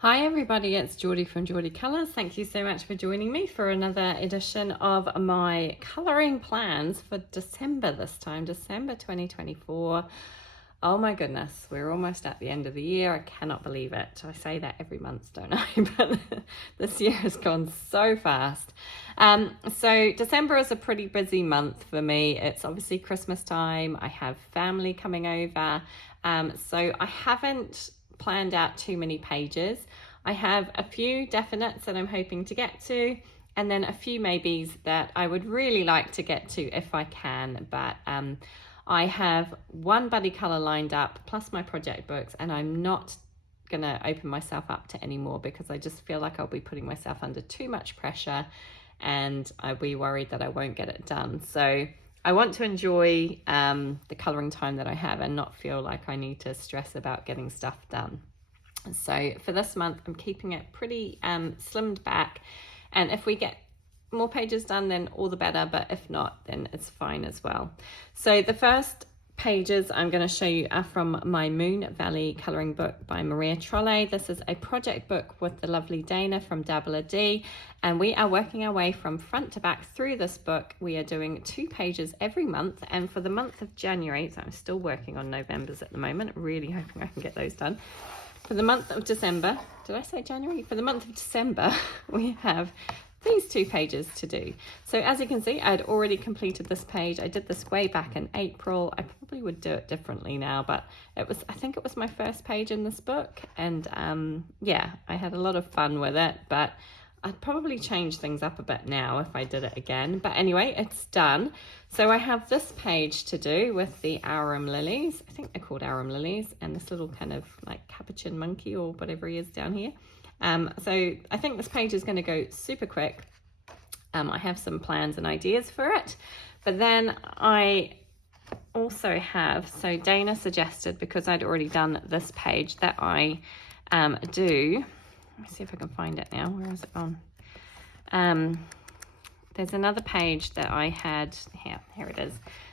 Hi everybody, it's Geordie from Geordie Colours. Thank you so much for joining me for another edition of my colouring plans for December this time, December 2024. Oh my goodness, we're almost at the end of the year. I cannot believe it. I say that every month, don't I? But this year has gone so fast. So December is a pretty busy month for me. It's obviously Christmas time. I have family coming over. So I haven't planned out too many pages. I have a few definites that I'm hoping to get to, and then a few maybes that I would really like to get to if I can, but I have one buddy colour lined up plus my project books, and I'm not gonna open myself up to any more because I just feel like I'll be putting myself under too much pressure and I'll be worried that I won't get it done. So I want to enjoy the colouring time that I have and not feel like I need to stress about getting stuff done. So for this month, I'm keeping it pretty slimmed back. And if we get more pages done, then all the better. But if not, then it's fine as well. So the first pages I'm going to show you are from my Moon Valley colouring book by Maria Trolle. This is a project book with the lovely Dana from Dabla D, and we are working our way from front to back through this book. We are doing 2 pages every month, and for the month of January, so I'm still working on November's at the moment, really hoping I can get those done. For the month of December, did I say January? For the month of December, we have these 2 pages to do. So as you can see, I'd already completed this page. I did this way back in April. I probably would do it differently now, but I think it was my first page in this book. And yeah, I had a lot of fun with it, but I'd probably change things up a bit now if I did it again. But anyway, it's done. So I have this page to do with the arum lilies. I think they're called arum lilies, and this little kind of like capuchin monkey or whatever he is down here. So I think this page is going to go super quick. I have some plans and ideas for it, but then I also have, so Dana suggested, because I'd already done this page, that I do, let me see if I can find it now. Where is it gone? There's another page that I had, here it is,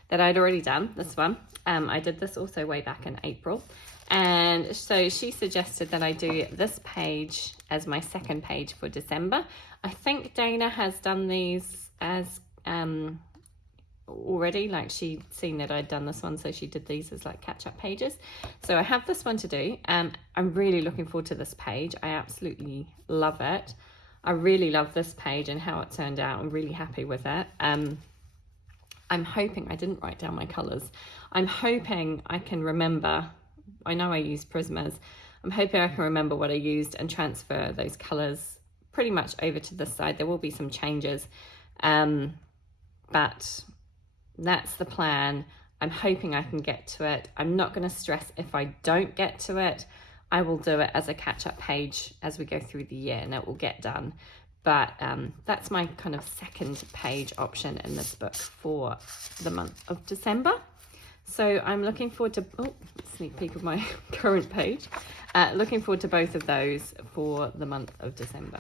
that I'd already done, this one. I did this also way back in April. And so she suggested that I do this page as my second page for December. I think Dana has done these as already, like she'd seen that I'd done this one, so she did these as like catch-up pages. So I have this one to do. I'm really looking forward to this page. I absolutely love it. I really love this page and how it turned out. I'm really happy with it. I'm hoping, I didn't write down my colours. I'm hoping I can remember, I know I used Prismas. I'm hoping I can remember what I used and transfer those colours pretty much over to this side. There will be some changes, but that's the plan. I'm hoping I can get to it. I'm not going to stress if I don't get to it. I will do it as a catch-up page as we go through the year, and it will get done. But that's my kind of second page option in this book for the month of December. So I'm looking forward to, sneak peek of my current page. Looking forward to both of those for the month of December.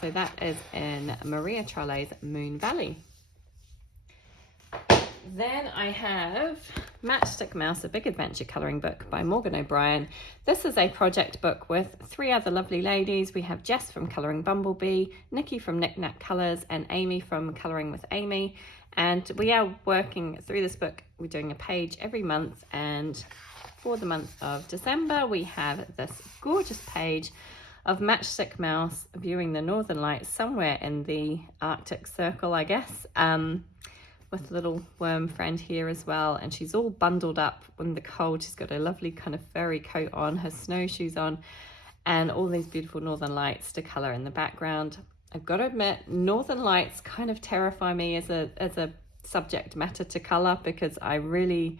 So that is in Maria Trolle's Moon Valley. Then I have Matchstick Mouse, a Big Adventure colouring book by Morgan O'Brien. This is a project book with 3 other lovely ladies. We have Jess from Colouring Bumblebee, Nikki from Knick Knack Colours, and Amy from Colouring with Amy. And we are working through this book. We're doing a page every month, and for the month of December, we have this gorgeous page of Matchstick Mouse viewing the Northern Lights somewhere in the Arctic Circle, I guess. With a little worm friend here as well, and she's all bundled up in the cold. She's got a lovely kind of furry coat on, her snowshoes on, and all these beautiful Northern Lights to colour in the background. I've got to admit, Northern Lights kind of terrify me as a subject matter to colour, because I really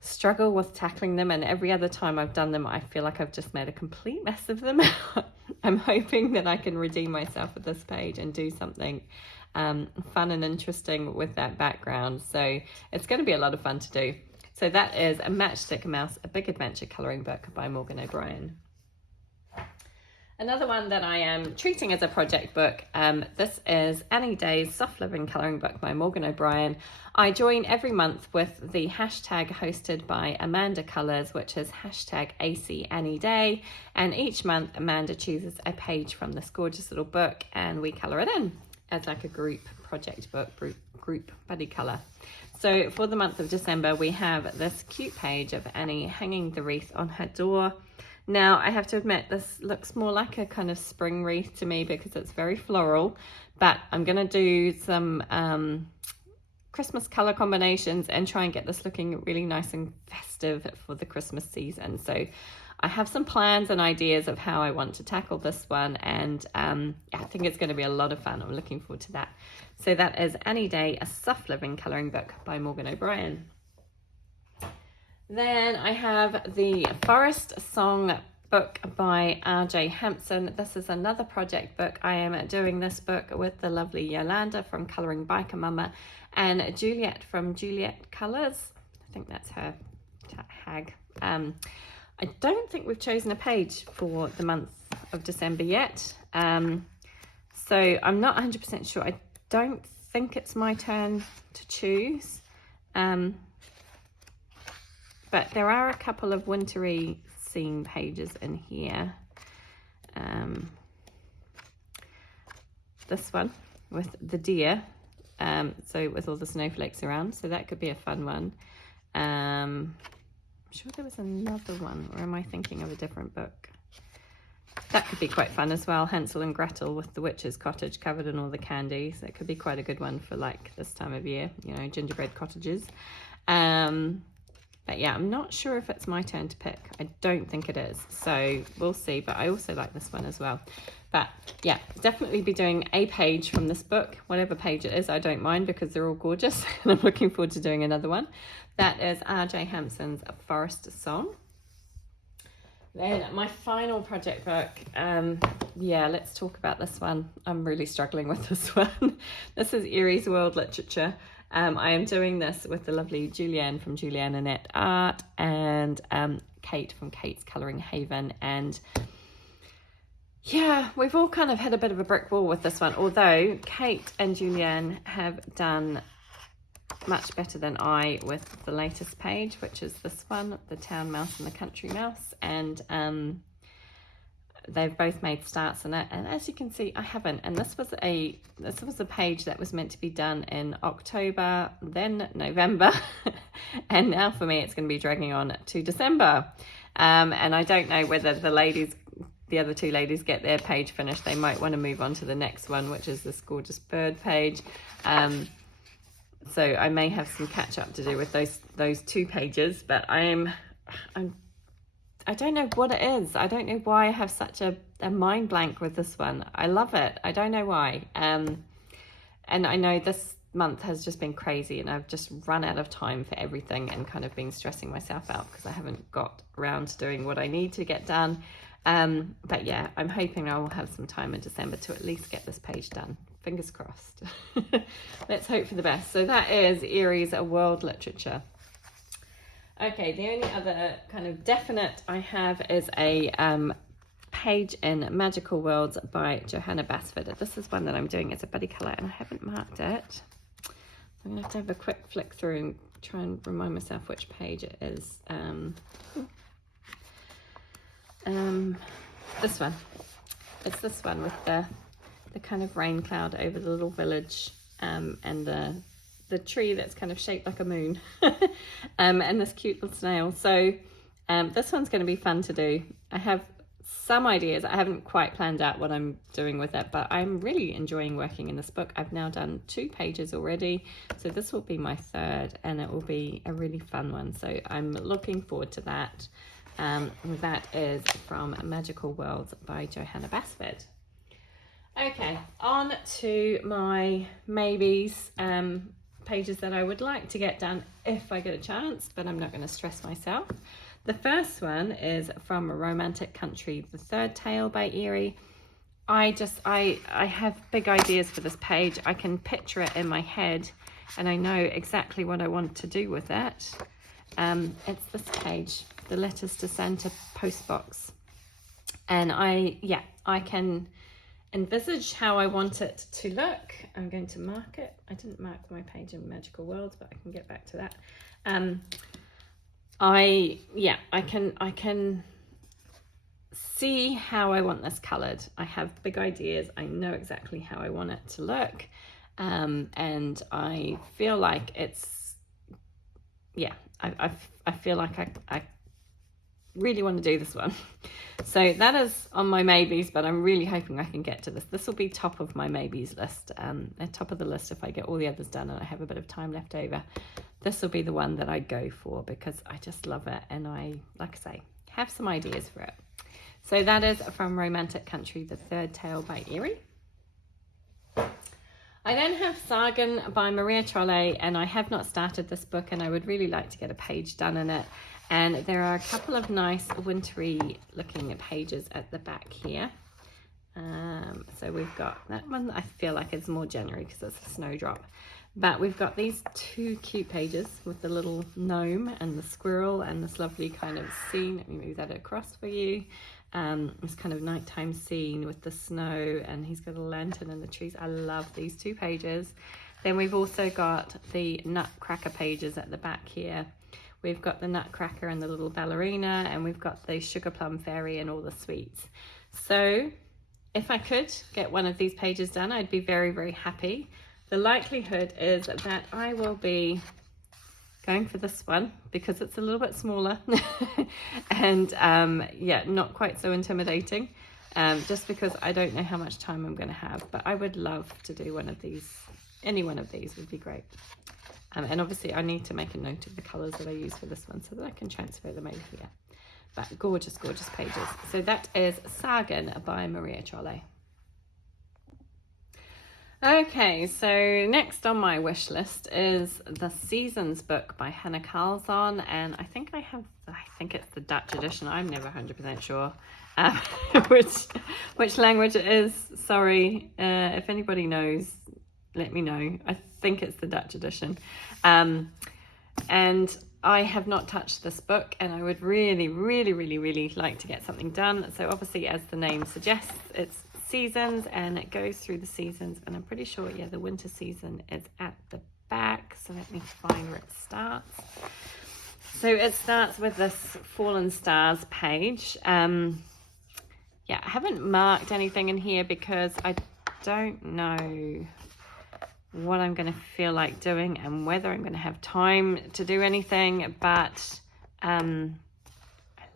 struggle with tackling them, and every other time I've done them I feel like I've just made a complete mess of them. I'm hoping that I can redeem myself with this page and do something fun and interesting with that background. So it's going to be a lot of fun to do. So that is a Matchstick Mouse, a Big Adventure colouring book by Morgan O'Brien. Another one that I am treating as a project book, this is Any Day's Soft Living Colouring Book by Morgan O'Brien. I join every month with the hashtag hosted by Amanda Colours, which is hashtag AC Any Day. And each month Amanda chooses a page from this gorgeous little book and we colour it in as like a group project book, group buddy colour. So for the month of December, we have this cute page of Annie hanging the wreath on her door. Now, I have to admit, this looks more like a kind of spring wreath to me because it's very floral, but I'm going to do some Christmas colour combinations and try and get this looking really nice and festive for the Christmas season. So I have some plans and ideas of how I want to tackle this one, and I think it's going to be a lot of fun. I'm looking forward to that. So that is Any Day, a Soft Living Colouring Book by Morgan O'Brien. Then I have the Forest Song book by Arie Hampson. This is another project book. I am doing this book with the lovely Yolanda from Colouring Biker Mama and Juliet from Juliet Colours. I think that's her hag. I don't think we've chosen a page for the month of December yet. So I'm not 100% sure. I don't think it's my turn to choose. But there are a couple of wintry scene pages in here. This one with the deer, so with all the snowflakes around, so that could be a fun one. I'm sure there was another one, or am I thinking of a different book? That could be quite fun as well. Hansel and Gretel with the witch's cottage covered in all the candies. That could be quite a good one for like this time of year, you know, gingerbread cottages. But yeah, I'm not sure if it's my turn to pick. I don't think it is. So we'll see. But I also like this one as well. But yeah, definitely be doing a page from this book. Whatever page it is, I don't mind because they're all gorgeous. And I'm looking forward to doing another one. That is Arie Hampson's Forest Song. Then my final project book. Yeah, let's talk about this one. I'm really struggling with this one. This is Yuri's World Literature. I am doing this with the lovely Julianne from Julianne Annette Art and Kate from Kate's Colouring Haven. And yeah, we've all kind of hit a bit of a brick wall with this one, although Kate and Julianne have done much better than I with the latest page, which is this one, the Town Mouse and the Country Mouse. And they've both made starts in it, and as you can see, I haven't. And this was a page that was meant to be done in October, then November, and now for me it's going to be dragging on to December. And I don't know whether the other two ladies get their page finished. They might want to move on to the next one, which is this gorgeous bird page. So I may have some catch up to do with those two pages, but I don't know what it is. I don't know why I have such a mind blank with this one. I love it. I don't know why. And I know this month has just been crazy and I've just run out of time for everything and kind of been stressing myself out because I haven't got around to doing what I need to get done. But yeah, I'm hoping I will have some time in December to at least get this page done. Fingers crossed. Let's hope for the best. So that is Arie's World Literature. Okay, the only other kind of definite I have is a page in Magical Worlds by Johanna Basford. This is one that I'm doing as a buddy colour and I haven't marked it. I'm going to have a quick flick through and try and remind myself which page it is. This one. It's this one with the kind of rain cloud over the little village and the tree that's kind of shaped like a moon and this cute little snail. So this one's going to be fun to do. I have some ideas. I haven't quite planned out what I'm doing with it, but I'm really enjoying working in this book. I've now done 2 pages already, so this will be my 3rd and it will be a really fun one. So I'm looking forward to that. That is from Magical Worlds by Johanna Basford. Okay, on to my maybes, pages that I would like to get done if I get a chance, but I'm not going to stress myself. The first one is from Romantic Country, the 3rd tale by Arie. I have big ideas for this page. I can picture it in my head and I know exactly what I want to do with it. It's this page, the Letters to Santa postbox. And I can envisage how I want it to look. I'm going to mark it. I didn't mark my page in Magical Worlds, but I can get back to that. I can see how I want this colored. I have big ideas. I know exactly how I want it to look. And I feel like it's, I feel like I really want to do this one. So that is on my maybes, but I'm really hoping I can get to this. This will be top of my maybes list, at top of the list if I get all the others done and I have a bit of time left over. This will be the one that I go for because I just love it, and I, like I say, have some ideas for it. So that is from Romantic Country, The Third Tale by Arie. I then have Sägen by Maria Trolle, and I have not started this book, and I would really like to get a page done in it. And there are a couple of nice wintry looking pages at the back here. So we've got that one. I feel like it's more January because it's a snowdrop. But we've got these two cute pages with the little gnome and the squirrel and this lovely kind of scene. Let me move that across for you. This kind of nighttime scene with the snow, and he's got a lantern in the trees. I love these two pages. Then we've also got the Nutcracker pages at the back here. We've got the Nutcracker and the little ballerina, and we've got the Sugar Plum Fairy and all the sweets. So if I could get one of these pages done, I'd be very, very happy. The likelihood is that I will be going for this one because it's a little bit smaller and not quite so intimidating, just because I don't know how much time I'm going to have. But I would love to do one of these. Any one of these would be great. And obviously I need to make a note of the colours that I use for this one so that I can transfer them over here. But gorgeous, gorgeous pages. So that is Sägen by Maria Trolle. Okay, so next on my wish list is the Seasons book by Hannah Carlzon, and I think it's the Dutch edition. I'm never 100% sure which language it is. Sorry, if anybody knows, let me know. I think it's the Dutch edition. And I have not touched this book, and I would really, really, really, really like to get something done. So obviously, as the name suggests, it's seasons, and it goes through the seasons, and I'm pretty sure the winter season is at the back. So let me find where it starts. So it starts with this Fallen Stars page. I haven't marked anything in here because I don't know what I'm going to feel like doing and whether I'm going to have time to do anything, but I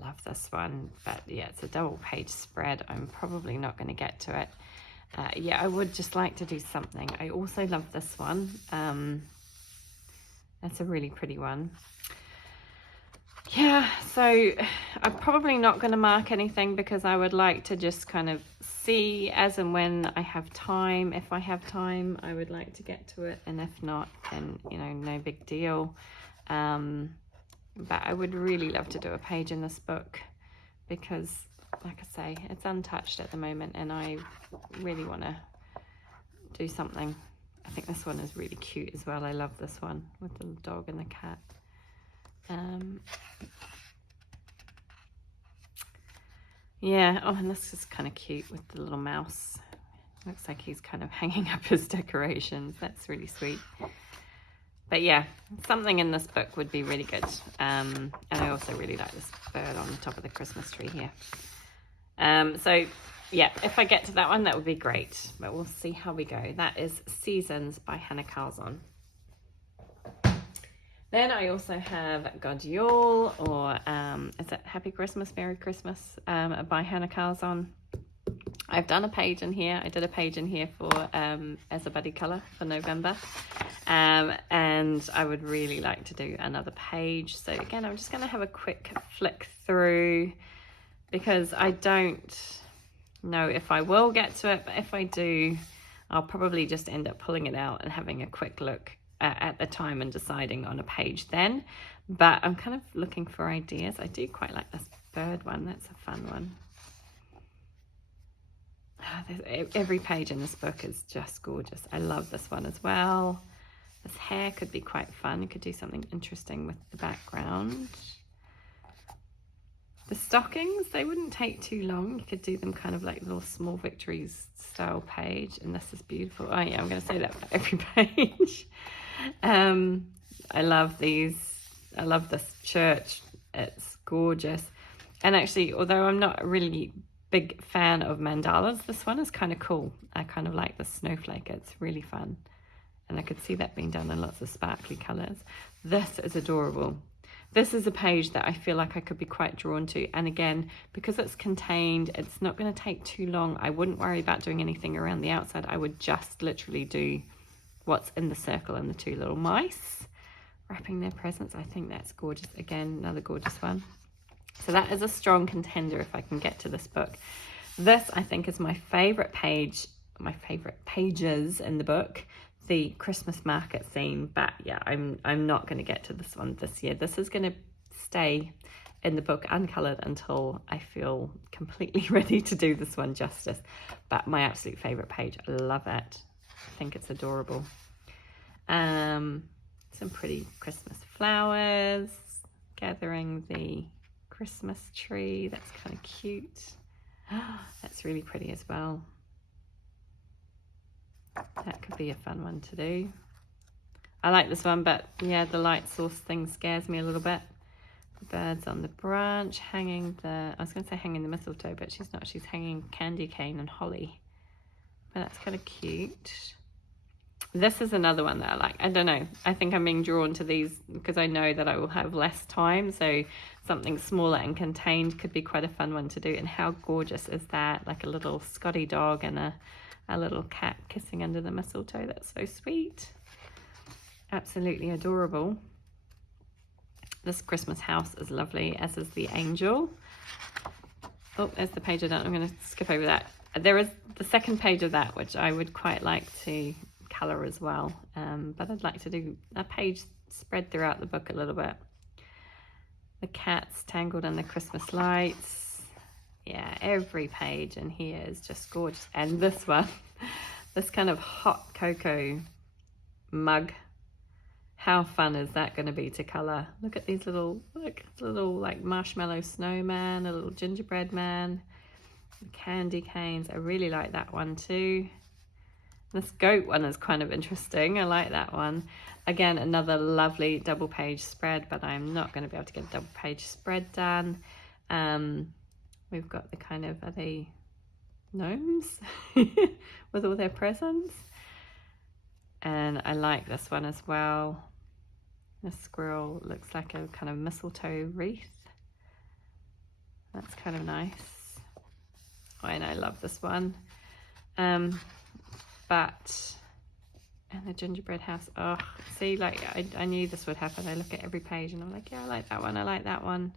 love this one, but it's a double page spread. I'm probably not going to get to it. I would just like to do something. I also love this one. That's a really pretty one. So I'm probably not going to mark anything because I would like to just kind of see as and when I have time. If I have time, I would like to get to it, and if not, then no big deal. But I would really love to do a page in this book because, like I say, it's untouched at the moment, and I really want to do something. I think this one is really cute as well. I love this one with the dog and the cat. And this is kind of cute with the little mouse. Looks like he's kind of hanging up his decorations. That's really sweet. But something in this book would be really good. And I also really like this bird on the top of the Christmas tree here. If I get to that one, that would be great. But we'll see how we go. That is Seasons by Hannah Carlzon. Then I also have God Yule, or is it Happy Christmas, Merry Christmas, by Hannah Carlzon. I've done a page in here. I did a page in here for as a buddy colour for November. And I would really like to do another page. So again, I'm just going to have a quick flick through because I don't know if I will get to it. But if I do, I'll probably just end up pulling it out and having a quick look at the time and deciding on a page then. But I'm kind of looking for ideas. I do quite like this bird one. That's a fun one. Every page in this book is just gorgeous. I love this one as well. This hair could be quite fun. You could do something interesting with the background. The stockings, they wouldn't take too long. You could do them kind of like little small victories style page. And this is beautiful. Oh yeah, I'm going to say that for every page. I love these. I love this church. It's gorgeous. And actually, although I'm not a really big fan of mandalas, this one is kind of cool. I kind of like the snowflake. It's really fun. And I could see that being done in lots of sparkly colours. This is adorable. This is a page that I feel like I could be quite drawn to. And again, because it's contained, it's not going to take too long. I wouldn't worry about doing anything around the outside. I would just literally do what's in the circle and the two little mice wrapping their presents. I think that's gorgeous. Again, another gorgeous one. So that is a strong contender if I can get to this book. This, I think, is my favourite page, my favourite pages in the book. The Christmas market scene, but yeah, I'm not going to get to this one this year. This is going to stay in the book uncolored until I feel completely ready to do this one justice. But my absolute favorite page, I love it. I think it's adorable. Some pretty Christmas flowers, gathering the Christmas tree. That's kind of cute. That's really pretty as well. That could be a fun one to do. I like this one, but yeah, the light source thing scares me a little bit. The birds on the branch, hanging the, I was going to say hanging the mistletoe, but she's not. She's hanging candy cane and holly. But that's kind of cute. This is another one that I like. I don't know. I think I'm being drawn to these because I know that I will have less time. So something smaller and contained could be quite a fun one to do. And how gorgeous is that? Like a little Scotty dog and a little cat kissing under the mistletoe. That's so sweet. Absolutely adorable. This Christmas house is lovely, as is the angel. Oh, there's the page I don't. I'm going to skip over that. There is the second page of that, which I would quite like to colour as well. But I'd like to do a page spread throughout the book a little bit. The cats tangled in the Christmas lights. Yeah, every page in here is just gorgeous. And this one, this kind of hot cocoa mug, how fun is that going to be to colour? Look at these little, like marshmallow snowman, a little gingerbread man, candy canes. I really like that one too. This goat one is kind of interesting. I like that one. Again, another lovely double page spread, but I'm not going to be able to get a double page spread done. We've got the kind of, are they gnomes with all their presents? And I like this one as well. The squirrel looks like a kind of mistletoe wreath. That's kind of nice. Oh, and I love this one. And the gingerbread house. Oh, see, like I knew this would happen. I look at every page and I'm like, yeah, I like that one. I like that one.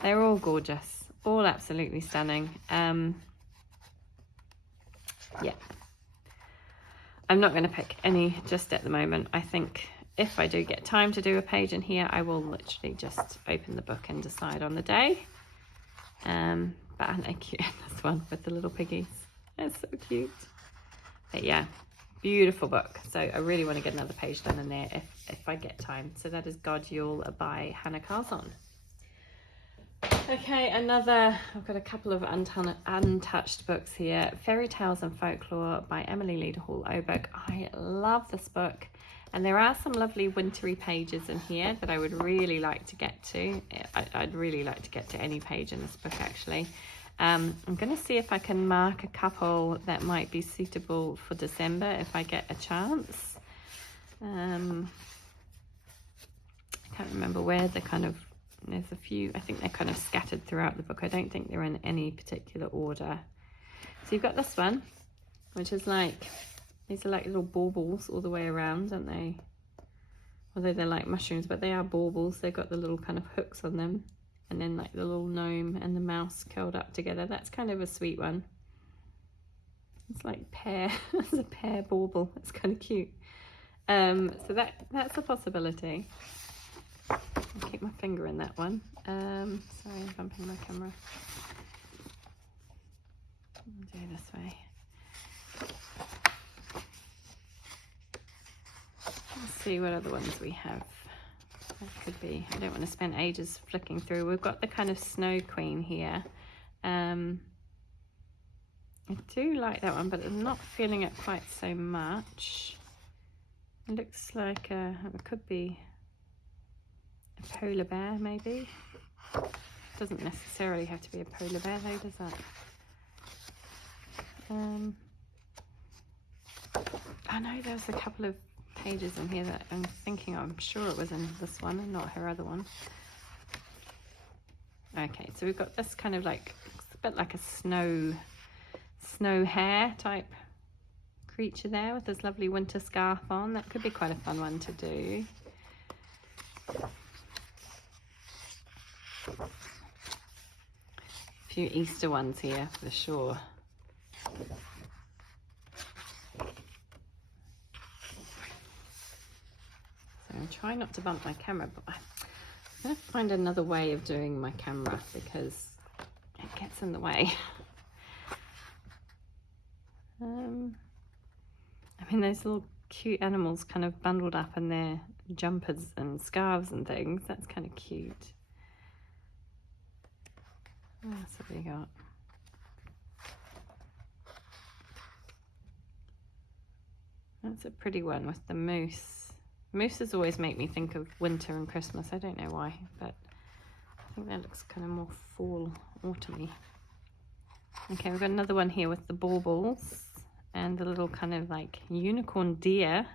They're all gorgeous. All absolutely stunning. Yeah. I'm not going to pick any just at the moment. I think if I do get time to do a page in here, I will literally just open the book and decide on the day. But I know cute this one with the little piggies. It's so cute. But yeah, beautiful book. So I really want to get another page done in there if I get time. So that is God Yule by Hannah Carlson. Okay, I've got a couple of untouched books here. Fairy Tales and Folklore by Emily Leader Hall Oberg. I love this book, and there are some lovely wintry pages in here that I would really like to get to. I'd really like to get to any page in this book, actually. I'm going to see if I can mark a couple that might be suitable for December if I get a chance. I can't remember where the kind of, there's a few, I think they're kind of scattered throughout the book. I don't think they're in any particular order. So you've got this one, which is like, these are like little baubles all the way around, aren't they? Although they're like mushrooms, but they are baubles. They've got the little kind of hooks on them. And then like the little gnome and the mouse curled up together. That's kind of a sweet one. It's like pear, it's a pear bauble. It's kind of cute. So that's a possibility. I'll keep my finger in that one. Sorry, I'm bumping my camera. I'll do it this way. Let's see what other ones we have. That could be. I don't want to spend ages flicking through. We've got the kind of Snow Queen here. I do like that one, but I'm not feeling it quite so much. It looks like it could be a polar bear, maybe. Doesn't necessarily have to be a polar bear though, does that? I know there's a couple of pages in here that I'm thinking I'm sure it was in this one and not her other one. Okay, so we've got this kind of like, it's a bit like a snow hare type creature there with this lovely winter scarf on. That could be quite a fun one to do. A few Easter ones here for sure. So I'm trying not to bump my camera, but I'm going to find another way of doing my camera because it gets in the way. I mean, those little cute animals kind of bundled up in their jumpers and scarves and things. That's kind of cute. What else have we got? That's a pretty one with the moose. Mooses always make me think of winter and Christmas. I don't know why, but I think that looks kind of more fall, autumny. Okay, we've got another one here with the baubles and the little kind of like unicorn deer.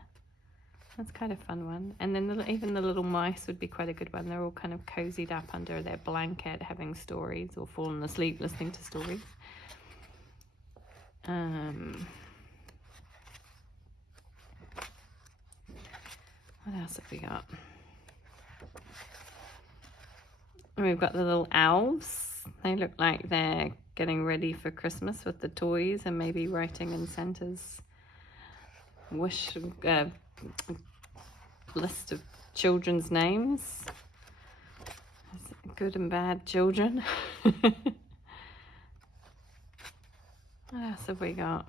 That's kind of fun one. And then even the little mice would be quite a good one. They're all kind of cozied up under their blanket having stories or fallen asleep listening to stories. What else have we got? We've got the little elves. They look like they're getting ready for Christmas with the toys and maybe writing in Santa's wish list of children's names. Good and bad children. What else have we got?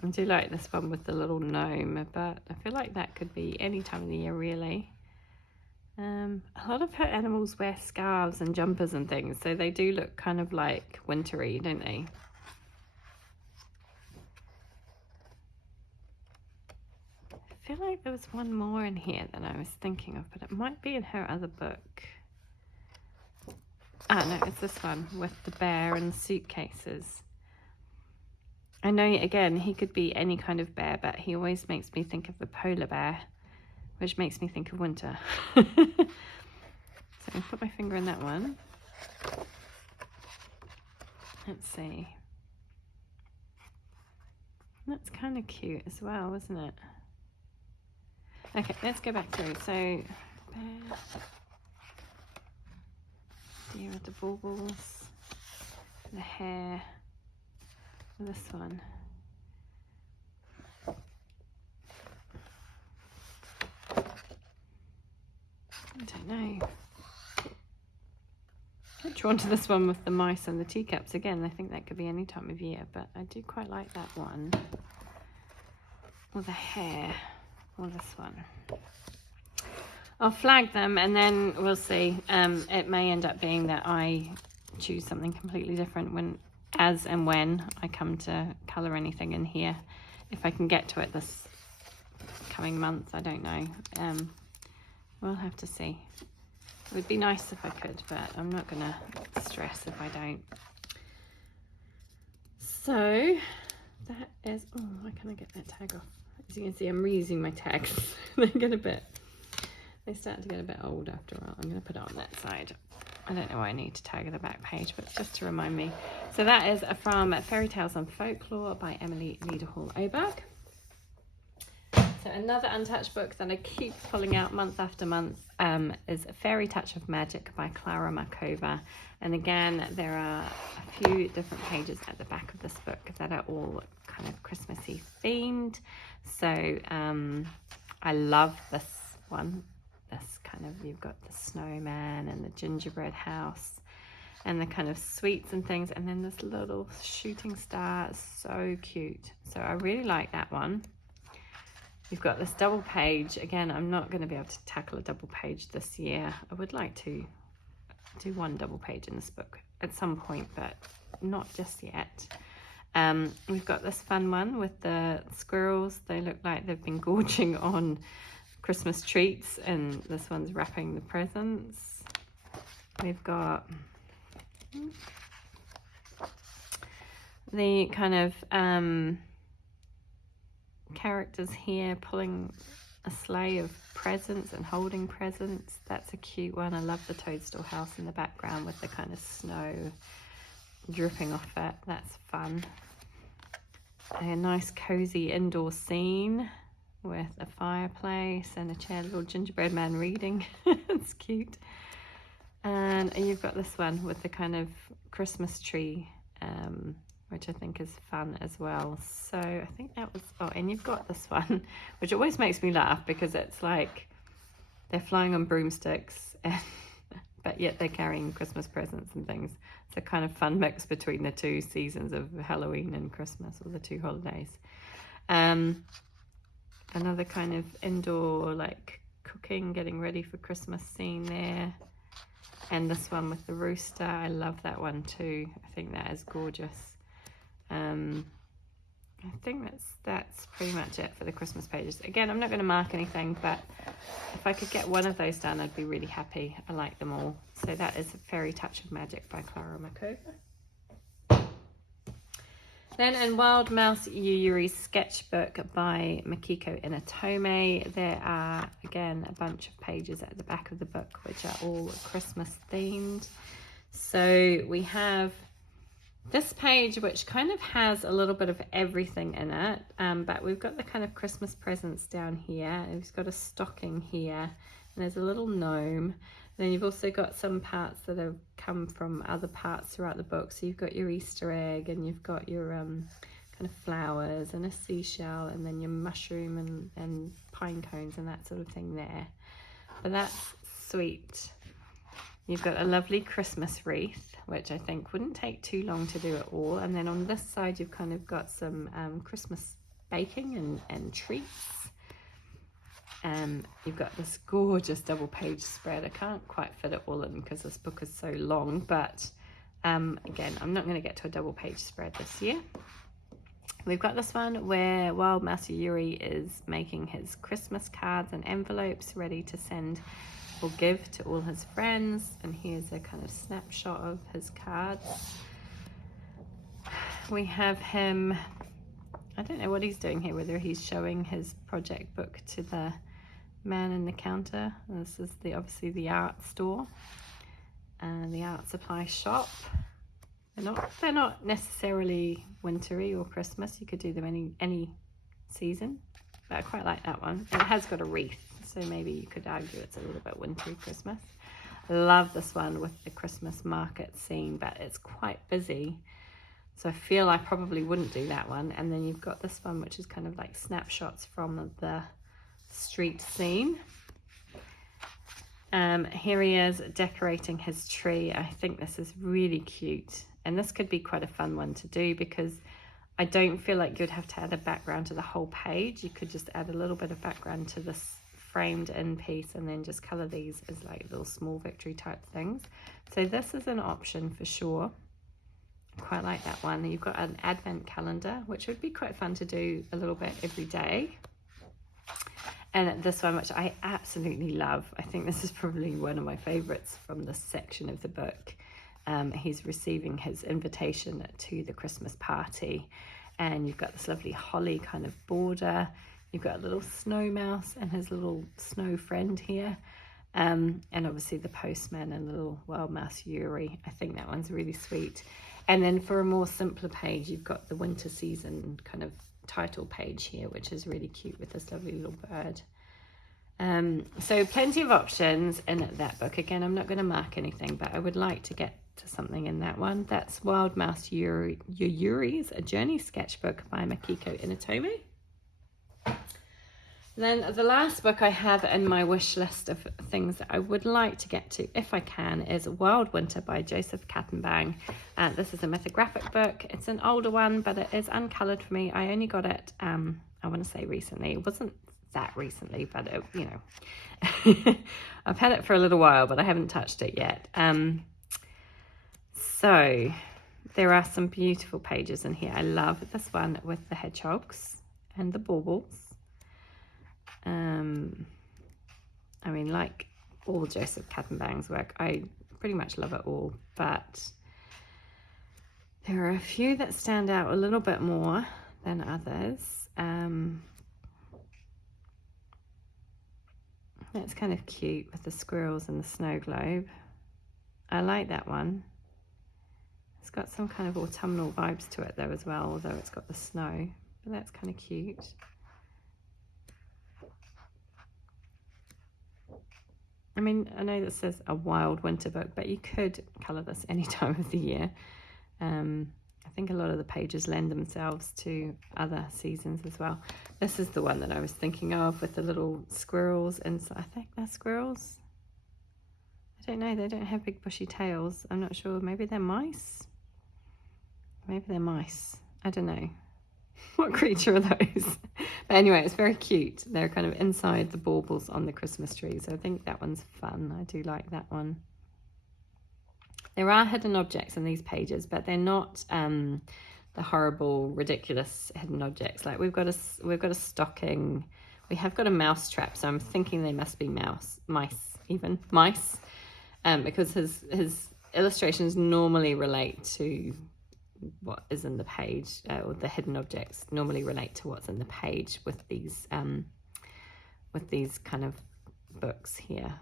I do like this one with the little gnome, but I feel like that could be any time of the year really. A lot of her animals wear scarves and jumpers and things, so they do look kind of like wintry, don't they? I feel like there was one more in here that I was thinking of, but it might be in her other book. Ah, no, it's this one with the bear and suitcases. I know, again, he could be any kind of bear, but he always makes me think of the polar bear, which makes me think of winter. So I'll put my finger in that one. Let's see. That's kind of cute as well, isn't it? Okay, let's go back through. So, bear, deer with the baubles, the hare, this one. I don't know. I'm drawn to this one with the mice and the teacups again. I think that could be any time of year, but I do quite like that one. Or the hare, or this one. I'll flag them and then we'll see. It may end up being that I choose something completely different when I come to colour anything in here. If I can get to it this coming month, I don't know. We'll have to see. It would be nice if I could, but I'm not going to stress if I don't. So that is, oh, why can't I get that tag off? As you can see, I'm reusing my tags. They start to get a bit old after a while. I'm going to put it on that side. I don't know why I need to tag the back page, but just to remind me. So that is from Fairy Tales and Folklore by Emily Leaderhall Oberg. So another untouched book that I keep pulling out month after month is Fairy Touch of Magic by Klara Markova. And again, there are a few different pages at the back of this book that are all kind of Christmassy themed. So I love this one. This kind of, you've got the snowman and the gingerbread house and the kind of sweets and things. And then this little shooting star is so cute. So I really like that one. You've got this double page. Again, I'm not going to be able to tackle a double page this year. I would like to do one double page in this book at some point, but not just yet. We've got this fun one with the squirrels. They look like they've been gorging on Christmas treats, and this one's wrapping the presents. We've got the kind of characters here pulling a sleigh of presents and holding presents. That's a cute one. I love the toadstool house in the background with the kind of snow dripping off it. That's fun. A nice cozy indoor scene with a fireplace and a chair, little gingerbread man reading. It's cute. And you've got this one with the kind of Christmas tree, which I think is fun as well. So I think that was, oh, and you've got this one, which always makes me laugh because it's like they're flying on broomsticks, but yet they're carrying Christmas presents and things. It's a kind of fun mix between the two seasons of Halloween and Christmas, or the two holidays. Another kind of indoor, like cooking, getting ready for Christmas scene there. And this one with the rooster, I love that one too. I think that is gorgeous. I think that's pretty much it for the Christmas pages. Again, I'm not going to mark anything, but if I could get one of those done, I'd be really happy. I like them all. So that is Fairy Touch of Magic by Clara Makova. Then in Wild Mouse Yuri's Sketchbook by Makiko Inatome, there are, again, a bunch of pages at the back of the book, which are all Christmas themed. So we have this page, which kind of has a little bit of everything in it, but we've got the kind of Christmas presents down here. We've got a stocking here, and there's a little gnome. And then you've also got some parts that have come from other parts throughout the book. So you've got your Easter egg, and you've got your kind of flowers and a seashell, and then your mushroom and pine cones and that sort of thing there. But that's sweet. You've got a lovely Christmas wreath, which I think wouldn't take too long to do at all. And then on this side, you've kind of got some Christmas baking and treats. You've got this gorgeous double page spread. I can't quite fit it all in because this book is so long, but again, I'm not going to get to a double page spread this year. We've got this one where Wild Mouse Yuri is making his Christmas cards and envelopes ready to send or give to all his friends, and here's a kind of snapshot of his cards. We have him, I don't know what he's doing here, whether he's showing his project book to the man in the counter. This is obviously the art store and the art supply shop. They're not necessarily wintry or Christmas. You could do them any season, but I quite like that one. And it has got a wreath, so maybe you could argue it's a little bit wintry Christmas. I love this one with the Christmas market scene, but it's quite busy, so I feel I probably wouldn't do that one. And then you've got this one, which is kind of like snapshots from the street scene. Here he is decorating his tree. I think this is really cute, and this could be quite a fun one to do because I don't feel like you'd have to add a background to the whole page. You could just add a little bit of background to this framed in piece and then just color these as like little small victory type things. So this is an option for sure. I quite like that one. You've got an advent calendar, which would be quite fun to do a little bit every day. And this one, which I absolutely love. I think this is probably one of my favorites from this section of the book. He's receiving his invitation to the Christmas party, and you've got this lovely holly kind of border. You've got a little snow mouse and his little snow friend here, and obviously the postman and little Wild Mouse Yuri. I think that one's really sweet. And then for a more simpler page, you've got the winter season kind of title page here, which is really cute with this lovely little bird. So plenty of options in that book. Again, I'm not going to mark anything, but I would like to get to something in that one. That's Wild Mouse Yuri's A Journey Sketchbook by Makiko Inatome. Then the last book I have in my wish list of things that I would like to get to, if I can, is Wild Winter by Joseph Kattenbang. This is a mythographic book. It's an older one, but it is uncoloured for me. I only got it, I want to say recently. It wasn't that recently, but you know, I've had it for a little while, but I haven't touched it yet. So there are some beautiful pages in here. I love this one with the hedgehogs and the baubles. I mean, like all Joseph Kattenbang's work, I pretty much love it all, but there are a few that stand out a little bit more than others. That's kind of cute with the squirrels and the snow globe. I like that one. It's got some kind of autumnal vibes to it though as well, although it's got the snow, but that's kind of cute. I mean, I know this says a wild winter book, but you could colour this any time of the year. I think a lot of the pages lend themselves to other seasons as well. This is the one that I was thinking of with the little squirrels, and I think they're squirrels. I don't know, they don't have big bushy tails. I'm not sure, maybe they're mice? Maybe they're mice. I don't know. What creature are those? But anyway, it's very cute. They're kind of inside the baubles on the Christmas tree. So I think that one's fun. I do like that one. There are hidden objects in these pages, but they're not the horrible, ridiculous hidden objects. Like we've got a stocking. We have got a mouse trap. So I'm thinking they must be mice, because his illustrations normally relate to what is in the page, or the hidden objects normally relate to what's in the page with these kind of books here.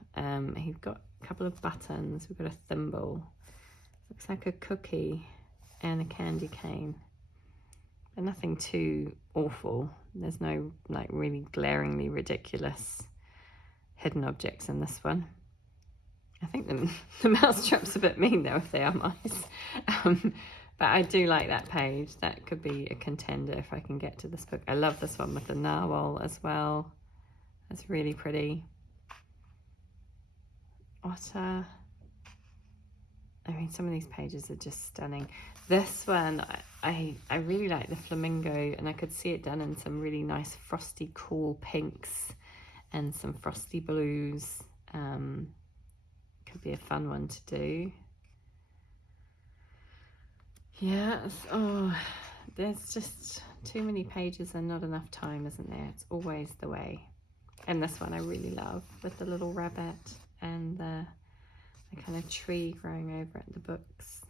He's got a couple of buttons. We've got a thimble. Looks like a cookie and a candy cane, but nothing too awful. There's no like really glaringly ridiculous hidden objects in this one. I think the mouse trap's a bit mean though if they are mice. But I do like that page. That could be a contender if I can get to this book. I love this one with the narwhal as well. That's really pretty. Otter. I mean, some of these pages are just stunning. This one, I really like the flamingo, and I could see it done in some really nice frosty cool pinks and some frosty blues. Could be a fun one to do. Yes, oh, there's just too many pages and not enough time, isn't there? It's always the way. And this one I really love, with the little rabbit and the kind of tree growing over at the books.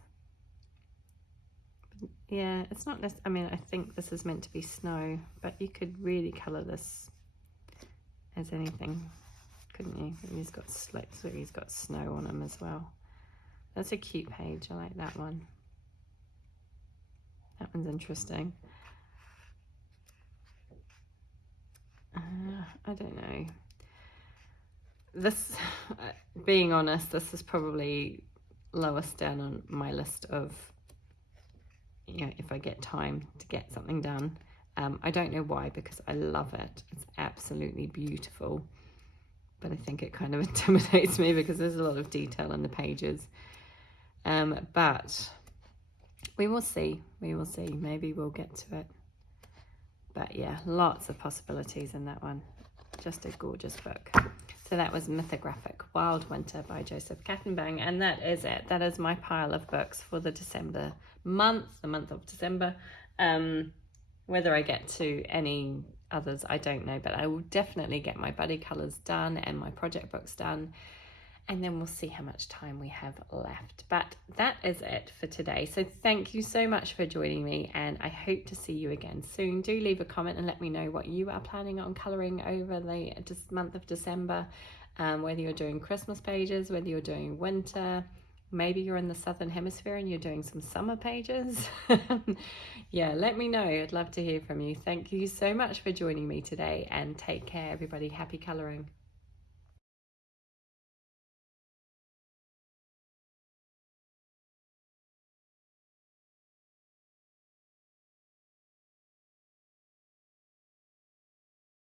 But yeah, it's not necessarily, I mean, I think this is meant to be snow, but you could really colour this as anything, couldn't you? And he's got snow on him as well. That's a cute page. I like that one. That one's interesting. I don't know. This, being honest, this is probably lowest down on my list of, you know, if I get time to get something done. I don't know why, because I love it. It's absolutely beautiful. But I think it kind of intimidates me because there's a lot of detail in the pages. But we will see. We will see. Maybe we'll get to it. But yeah, lots of possibilities in that one. Just a gorgeous book. So that was Mythographic Wild Winter by Joseph Kattenbang. And that is it. That is my pile of books for the December month, the month of December. Whether I get to any others, I don't know. But I will definitely get my buddy colours done and my project books done. And then we'll see how much time we have left. But that is it for today. So thank you so much for joining me, and I hope to see you again soon. Do leave a comment and let me know what you are planning on colouring over the month of December, whether you're doing Christmas pages, whether you're doing winter, maybe you're in the Southern Hemisphere and you're doing some summer pages. Yeah, let me know. I'd love to hear from you. Thank you so much for joining me today, and take care, everybody. Happy colouring.